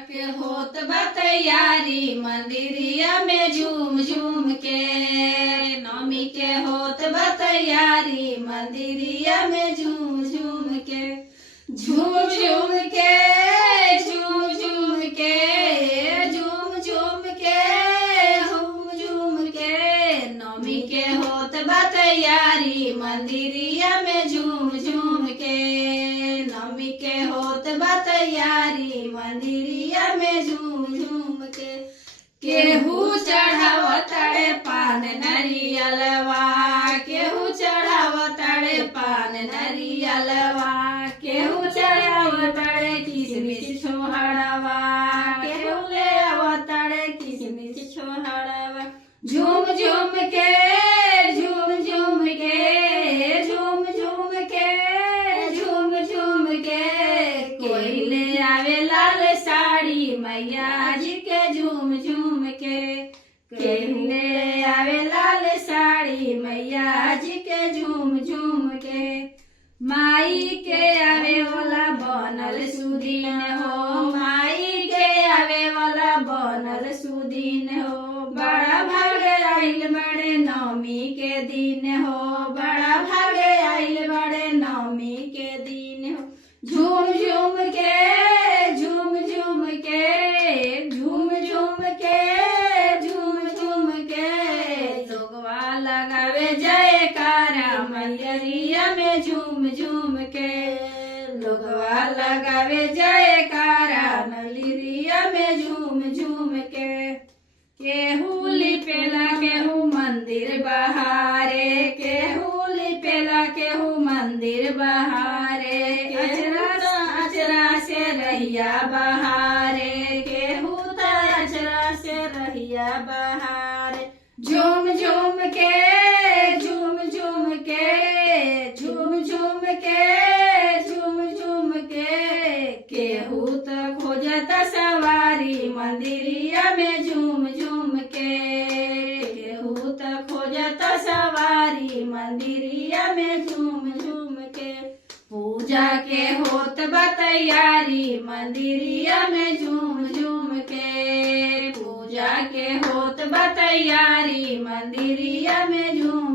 के होत बा तैयारी मंदिरिया में झूम झूम के। नवमी के होत बा तैयारी मंदिरिया में झूम झूम के। झूम झूम के झूम झूम के झूम झूम के झूम झूम के। नवमी के होत बा तैयारी मंदिरिया में झूम झूम के। नवमी के होत बा तैयारी मंदिरिया में झूम झूम के। केहू चढ़ावताड़े पान नरियलवा, केहू चढ़ावताड़े पान नरियलवा, केहू चढ़ावताड़े किसमिस छोहड़वा, केहू ले आवताड़े किसमिस छोहड़वा। झूम झूम के झूम झूम के झूम झूम के झूम झूम के। कोई ले आवे लाल साड़ी मैया जी के झूम झूम के। कोई ले आवे लाल साड़ी मैया जी के झूम झूम के। माई के आवे वाला बनल सुदीन हो, माई के आवे वाला बनल सुदीन हो। बड़ा भागे आइल बड़े नवमी के दिन हो, बड़ा भागे आइल बड़े नवमी के दिन हो। झूम झूम के झूम झूम के झूम झूम के झूम झूम के। लोगवा लगावे जयकारा मैयरिया में झूम झूम के। लोगवा लगावे जयकारा मैयरिया में झूम झूम के। केहू लिपेला केहू मंदिर बहारे, केहू लिपेला केहू मंदिर बहारे। अचरा से रहिया बहारे, केहू अचरा से रहिया बहारे। झूम झूम के झूम झूम के झूम झूम के झूम झूम के। केहू तो खोजता सवारी मंदिरिया में झूम झूम के। केहू तो खोजता सवारी मंदिरिया में झूम झूम के। पूजा के होत बा तैयारी मंदिरिया में झूम झूम के। पूजा के होत बा तैयारी मंदिरिया में झूम